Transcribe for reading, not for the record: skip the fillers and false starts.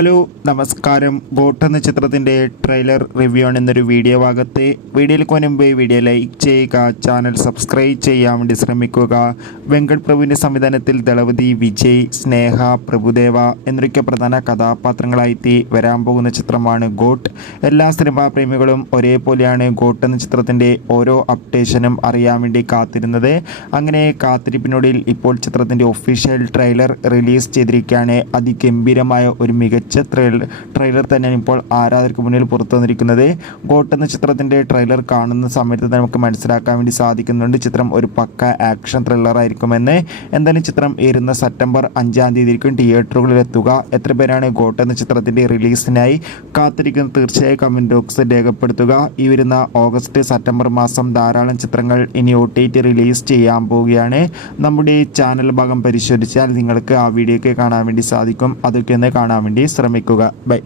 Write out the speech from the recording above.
Hello നമസ്കാരം. Got എന്ന ചിത്രത്തിൻ്റെ ട്രെയിലർ റിവ്യൂ ആണ് എന്നൊരു വീഡിയോ ഭാഗത്ത്. വീഡിയോയിലേക്ക് മുൻപ് വീഡിയോ ലൈക്ക് ചെയ്യുക, ചാനൽ സബ്സ്ക്രൈബ് ചെയ്യാൻ വേണ്ടി ശ്രമിക്കുക. വെങ്കട് പ്രഭുവിൻ്റെ സംവിധാനത്തിൽ ദളപതി, വിജയ്, സ്നേഹ, പ്രഭുദേവ എന്നൊക്കെ പ്രധാന കഥാപാത്രങ്ങളായി വരാൻ പോകുന്ന ചിത്രമാണ് ഗോട്ട്. എല്ലാ സിനിമാ പ്രേമികളും ഒരേപോലെയാണ് ഗോട്ട് എന്ന ചിത്രത്തിൻ്റെ ഓരോ അപ്ഡേഷനും അറിയാൻ വേണ്ടി കാത്തിരുന്നത്. അങ്ങനെ കാത്തിരിപ്പിനൊടുവിൽ ഇപ്പോൾ ചിത്രത്തിൻ്റെ ഒഫീഷ്യൽ ട്രെയിലർ റിലീസ് ചെയ്തിരിക്കുകയാണ്. അതിഗംഭീരമായ ഒരു മികച്ച ട്രെയിലർ തന്നെയാണ് ഇപ്പോൾ ആരാധകർക്ക് മുന്നിൽ പുറത്തു വന്നിരിക്കുന്നത്. ഗോട്ട് എന്ന ചിത്രത്തിൻ്റെ ട്രെയിലർ കാണുന്ന സമയത്ത് നമുക്ക് മനസ്സിലാക്കാൻ വേണ്ടി സാധിക്കുന്നുണ്ട് ചിത്രം ഒരു പക്ക ആക്ഷൻ ത്രില്ലർ ആയിരിക്കുമെന്ന്. എന്തായാലും ചിത്രം വരുന്ന സെപ്റ്റംബർ 5 തീയതിക്കും തിയേറ്ററുകളിൽ എത്തുക. എത്ര പേരാണ് ഗോട്ട് എന്ന ചിത്രത്തിൻ്റെ റിലീസിനായി കാത്തിരിക്കുന്നത്? തീർച്ചയായും കമൻറ്റ് ബോക്സിൽ രേഖപ്പെടുത്തുക. ഈ വരുന്ന ഓഗസ്റ്റ് സെപ്റ്റംബർ മാസം ധാരാളം ചിത്രങ്ങൾ ഇനി OTT റിലീസ് ചെയ്യാൻ പോവുകയാണ്. നമ്മുടെ ചാനൽ ഭാഗം പരിശോധിച്ചാൽ നിങ്ങൾക്ക് ആ വീഡിയോ ഒക്കെ കാണാൻ വേണ്ടി സാധിക്കും. അതൊക്കെ ഒന്ന് കാണാൻ വേണ്ടി ശ്രമിക്കുക. ബൈ.